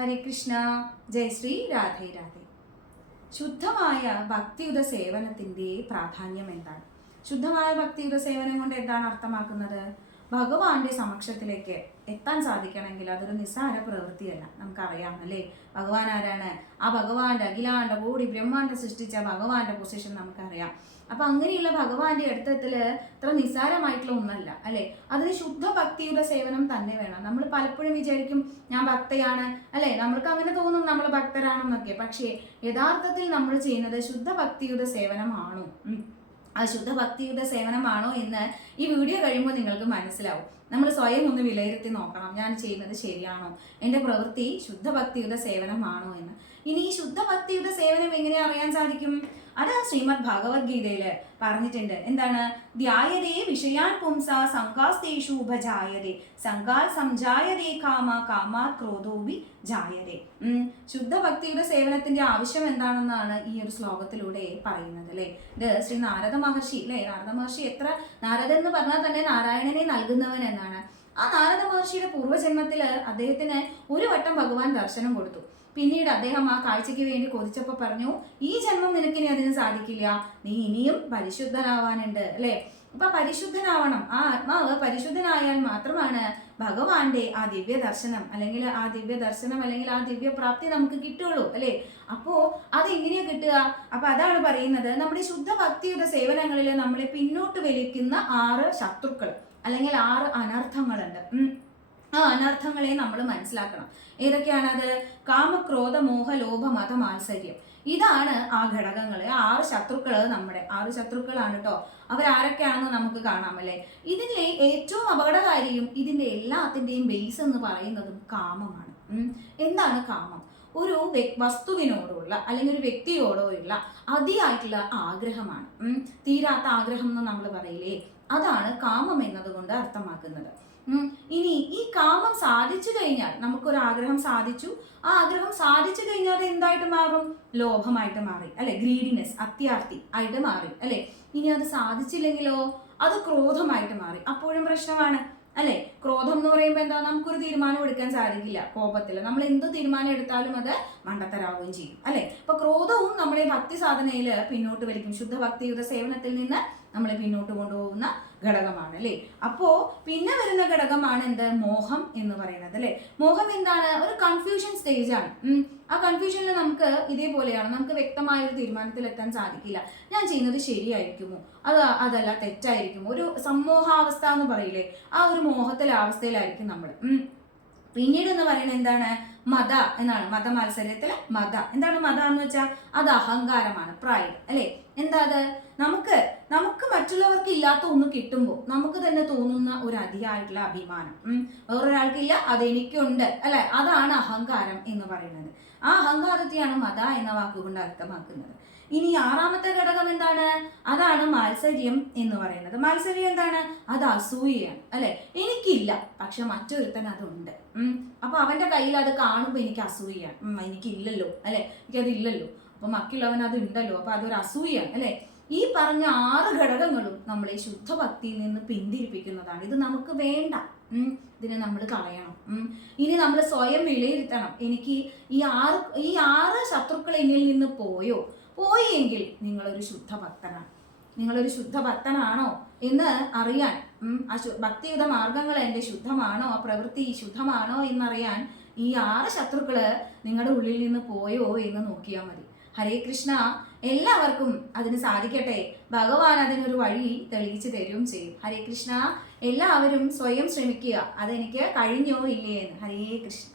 ഹരേ കൃഷ്ണ. ജയശ്രീ. രാധേ രാധേ. ശുദ്ധമായ ഭക്തിയുത സേവനത്തിൻ്റെ പ്രാധാന്യം എന്താണ്? ശുദ്ധമായ ഭക്തിയുത സേവനം കൊണ്ട് എന്താണ് അർത്ഥമാക്കുന്നത്? ഭഗവാന്റെ സമക്ഷത്തിലേക്ക് എത്താൻ സാധിക്കണമെങ്കിൽ അതൊരു നിസ്സാര പ്രവൃത്തിയല്ല. നമുക്കറിയാം അല്ലേ? ഭഗവാൻ ആരാണ്? ആ ഭഗവാന്റെ അഖിലാണ്ട കോടി ബ്രഹ്മാണ്ടം സൃഷ്ടിച്ച ഭഗവാന്റെ പൊസിഷൻ നമുക്കറിയാം. അപ്പൊ അങ്ങനെയുള്ള ഭഗവാന്റെ അടുത്തത്തില് ഇത്ര നിസ്സാരമായിട്ടുള്ള ഒന്നല്ല അല്ലെ. അതിന് ശുദ്ധ ഭക്തിയുടെ സേവനം തന്നെ വേണം. നമ്മൾ പലപ്പോഴും വിചാരിക്കും ഞാൻ ഭക്തയാണ് അല്ലെ, നമ്മൾക്ക് അങ്ങനെ തോന്നും നമ്മൾ ഭക്തരാണെന്നൊക്കെ. പക്ഷേ യഥാർത്ഥത്തിൽ നമ്മൾ ചെയ്യുന്നത് ശുദ്ധ ഭക്തിയുടെ സേവനമാണോ? ആ ശുദ്ധ ഭക്തിയുടെ സേവനമാണോ എന്ന് ഈ വീഡിയോ കഴിയുമ്പോൾ നിങ്ങൾക്ക് മനസ്സിലാവും. നമ്മൾ സ്വയം ഒന്ന് വിലയിരുത്തി നോക്കണം, ഞാൻ ചെയ്യുന്നത് ശരിയാണോ, എൻ്റെ പ്രവൃത്തി ശുദ്ധ ഭക്തിയുടെ സേവനമാണോ എന്ന്. ഇനി ഈ ശുദ്ധ ഭക്തിയുടെ സേവനം എങ്ങനെ അറിയാൻ സാധിക്കും? അത് ശ്രീമദ് ഭഗവത്ഗീതയില് പറഞ്ഞിട്ടുണ്ട്. എന്താണ്? ധ്യായതേ വിഷയാൻ പുംസ സംഘാസ്തേഷു ഉപജായതേ സംഘാൽ സംജായതേ കാമ കാമാത് ക്രോധോപി ജായതേ. ശുദ്ധ ഭക്തിയുടെ സേവനത്തിന്റെ ആവശ്യം എന്താണെന്നാണ് ഈ ഒരു ശ്ലോകത്തിലൂടെ പറയുന്നത് അല്ലെ. ഇത് ശ്രീ നാരദ മഹർഷി അല്ലെ. നാരദ മഹർഷി നാരദൻ എന്ന് പറഞ്ഞാൽ തന്നെ നാരായണനെ നൽകുന്നവൻ എന്നാണ്. ആ നാരദ മഹർഷിയുടെ പൂർവ്വജന്മത്തില് അദ്ദേഹത്തിന് ഒരു വട്ടം ഭഗവാൻ ദർശനം കൊടുത്തു. പിന്നീട് അദ്ദേഹം ആ കാഴ്ചയ്ക്ക് വേണ്ടി കൊതിച്ചപ്പോൾ പറഞ്ഞു, ഈ ജന്മം നിനക്കിനി അതിന് സാധിക്കില്ല, നീ ഇനിയും പരിശുദ്ധനാവാനുണ്ട് അല്ലെ. അപ്പൊ പരിശുദ്ധനാവണം. ആ ആത്മാവ് പരിശുദ്ധനായാൽ മാത്രമാണ് ഭഗവാന്റെ ആ ദിവ്യ ദർശനം അല്ലെങ്കിൽ ആ ദിവ്യ പ്രാപ്തി നമുക്ക് കിട്ടുള്ളൂ അല്ലെ. അപ്പോ അത് എങ്ങനെയാ കിട്ടുക? അപ്പൊ അതാണ് പറയുന്നത്, നമ്മുടെ ശുദ്ധ ഭക്തിയുടെ സേവനങ്ങളിൽ നമ്മളെ പിന്നോട്ട് വലിക്കുന്ന 6 ശത്രുക്കൾ അല്ലെങ്കിൽ 6 അനർത്ഥങ്ങളുണ്ട്. ആ അനർത്ഥങ്ങളെ നമ്മൾ മനസ്സിലാക്കണം. ഏതൊക്കെയാണത്? കാമക്രോധ മോഹ ലോഭ മത മാത്സര്യം. ഇതാണ് ആ ഘടകങ്ങൾ. 6 ശത്രുക്കൾ നമ്മുടെ 6 ശത്രുക്കളാണ് കേട്ടോ. അവരാരൊക്കെയാണെന്ന് നമുക്ക് കാണാം അല്ലെ. ഇതിലെ ഏറ്റവും അപകടകാരിയും ഇതിന്റെ എല്ലാത്തിന്റെയും ബേസ് എന്ന് പറയുന്നതും കാമമാണ്. എന്താണ് കാമം? ഒരു വസ്തുവിനോടുള്ള അല്ലെങ്കിൽ ഒരു വ്യക്തിയോടോ ഉള്ള അതിയായിട്ടുള്ള ആഗ്രഹമാണ്. തീരാത്ത ആഗ്രഹം എന്ന് നമ്മൾ പറയില്ലേ, അതാണ് കാമം എന്നതുകൊണ്ട് അർത്ഥമാക്കുന്നത്. ഇനി ഈ കാമം സാധിച്ചു കഴിഞ്ഞാൽ, നമുക്കൊരു ആഗ്രഹം സാധിച്ചു, ആ ആഗ്രഹം സാധിച്ചു കഴിഞ്ഞാൽ അത് എന്തായിട്ട് മാറും? ലോഭമായിട്ട് മാറി അല്ലെ. ഗ്രീഡിനെസ്, അത്യാർത്തി ആയിട്ട് മാറി അല്ലെ. ഇനി അത് സാധിച്ചില്ലെങ്കിലോ? അത് ക്രോധമായിട്ട് മാറി. അപ്പോഴും പ്രശ്നമാണ് അല്ലെ. ക്രോധം എന്ന് പറയുമ്പോൾ എന്താ? നമുക്കൊരു തീരുമാനം എടുക്കാൻ സാധിക്കില്ല കോപത്തിൽ. നമ്മൾ എന്ത് തീരുമാനം എടുത്താലും അത് മണ്ടത്തരാവുകയും ചെയ്യും അല്ലെ. അപ്പൊ ക്രോധവും നമ്മുടെ ഭക്തി സാധനയില് പിന്നോട്ട് വലിക്കും. ശുദ്ധ ഭക്തിയുടെ സേവനത്തിൽ നിന്ന് നമ്മളെ പിന്നോട്ട് കൊണ്ടുപോകുന്ന ഘടകമാണ് അല്ലെ. അപ്പോ പിന്നെ വരുന്ന ഘടകമാണ് എന്ത്? മോഹം എന്ന് പറയുന്നത് അല്ലെ. മോഹം എന്താണ്? ഒരു കൺഫ്യൂഷൻ സ്റ്റേജ് ആണ്. ആ കൺഫ്യൂഷനിൽ നമുക്ക് ഇതേപോലെയാണ്, നമുക്ക് വ്യക്തമായ ഒരു തീരുമാനത്തിൽ എത്താൻ സാധിക്കില്ല. ഞാൻ ചെയ്യുന്നത് ശരിയായിരിക്കുമോ, അതല്ല തെറ്റായിരിക്കുമോ? ഒരു സമ്മോഹാവസ്ഥ എന്ന് പറയില്ലേ, ആ ഒരു അവസ്ഥയിലായിരിക്കും നമ്മൾ. പിന്നീട് എന്ന് പറയുന്നത് എന്താണ്? മത എന്നാണ്. മത മത്സരത്തില് മത എന്താണ്? മത എന്ന് വെച്ചാൽ അത് അഹങ്കാരമാണ്, പ്രൈഡ് അല്ലെ. എന്താ അത്? നമുക്ക് മറ്റുള്ളവർക്ക് ഇല്ലാത്ത ഒന്ന് കിട്ടുമ്പോൾ നമുക്ക് തന്നെ തോന്നുന്ന ഒരു അതിയായിട്ടുള്ള അഭിമാനം. വേറൊരാൾക്കില്ല, അതെനിക്കുണ്ട് അല്ലെ. അതാണ് അഹങ്കാരം എന്ന് പറയുന്നത്. ആ അഹങ്കാരത്തെയാണ് മത എന്ന വാക്കുകൊണ്ട് അർത്ഥമാക്കുന്നത്. ഇനി 6ാമത്തെ ഘടകം എന്താണ്? അതാണ് മാത്സര്യം എന്ന് പറയുന്നത്. മാത്സര്യം എന്താണ്? അത് അസൂയയാണ് അല്ലെ. എനിക്കില്ല, പക്ഷെ മറ്റൊരുത്തൻ അതുണ്ട്. അപ്പൊ അവന്റെ കയ്യിൽ അത് കാണുമ്പോൾ എനിക്ക് അസൂയാണ്. എനിക്കില്ലല്ലോ അല്ലെ, എനിക്കതില്ലല്ലോ, അപ്പൊ മറ്റുള്ളവൻ അത് ഉണ്ടല്ലോ, അപ്പൊ അതൊരു അസൂയാണ് അല്ലെ. ഈ പറഞ്ഞ 6 ഘടകങ്ങളും നമ്മളെ ശുദ്ധഭക്തിയിൽ നിന്ന് പിന്തിരിപ്പിക്കുന്നതാണ്. ഇത് നമുക്ക് വേണ്ട. ഇതിനെ നമ്മൾ കളയണം. ഇനി നമ്മൾ സ്വയം വിലയിരുത്തണം. എനിക്ക് ഈ ആറ് ശത്രുക്കൾ എന്നിൽ നിന്ന് പോയെങ്കിൽ നിങ്ങളൊരു ശുദ്ധ ഭക്തനാണോ എന്ന് അറിയാൻ, ആ ഭക്തിയുത മാർഗങ്ങൾ എൻ്റെ ശുദ്ധമാണോ, ആ പ്രവൃത്തി ശുദ്ധമാണോ എന്നറിയാൻ ഈ 6 ശത്രുക്കള് നിങ്ങളുടെ ഉള്ളിൽ നിന്ന് പോയോ എന്ന് നോക്കിയാൽ മതി. ഹരേ കൃഷ്ണ. എല്ലാവർക്കും അതിന് സാധിക്കട്ടെ. ഭഗവാൻ അതിനൊരു വഴി തെളിയിച്ചു തരുകയും ചെയ്യും. ഹരേ കൃഷ്ണ. എല്ലാവരും സ്വയം ശ്രമിക്കുക, അതെനിക്ക് കഴിഞ്ഞോ ഇല്ലേ എന്ന്. ഹരേ കൃഷ്ണ.